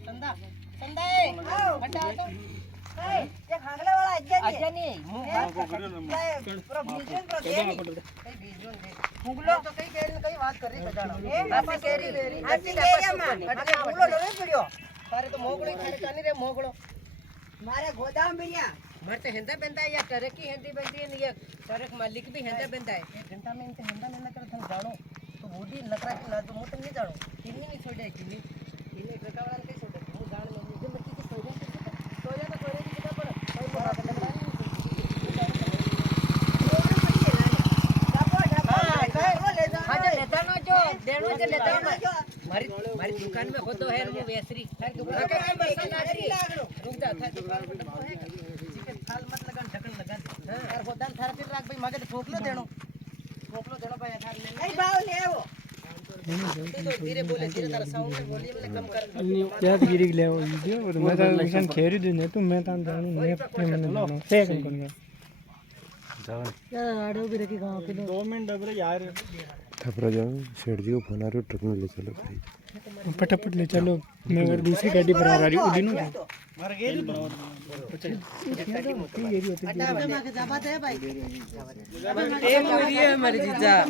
संदा संदा हटा तो ये खांगले वाला अज्जा नहीं पूरा बीजन पूरा दे नहीं कई बीजन दे मुगलो तो कई बात कर रही बजानो आपसे केरी आती केरी अम्मा अटे मुगलो लवे पड़ियो तारे तो मोगड़ी थारे कानी रे मोगड़ो मारे गोदाम भैया मरते हेंदा बेंदा या ट्रक की हेंदी बेंदी है ये ट्रक मालिक भी हेंदा बेंदा है 1 घंटा में इनते हेंदा लेना कर थन जानो तो बूढ़ी नकरा की ना तो मु तो नहीं जानो किन्नी नहीं छोड़े किन्नी किन्नी ट्रका वाला कई छोड़े मु जान में मुझे मक्की की सोया तो कोरे की जगह पर कोई मोरा का लगा मारी दुकान में हो तो है वो वेसरी थारी दुकान के पैसा नागरी रुक जा थारी दुकान में डब्बो है चिकन थाल मत लगन ढकन लगन यार गोदान थार फिर राख भाई मगे ठोकलो देणो भाई थार ले नहीं भाव ले वो तो धीरे बोले धीरे तारा साउंड में वॉल्यूम ने कम कर क्या गिरी ले वो वीडियो और मैं तो मिशन खेरी देने तो मैं तो जानो मैं मैंने जानो सेकंड कौन जाओ यार आड़ो भी रखी गांव के 2 मिनट डबरे यार थपरा जाओ सेठ जी को फोन आ रहा ट्रक में ले चलो भाई फटाफट ले चलो मैं अगर दूसरी गाड़ी पर आ रही हूं उड़ी नो मर गेरी बराबर हटा के जाबा दे भाई एक मेरी है हमारी जीजा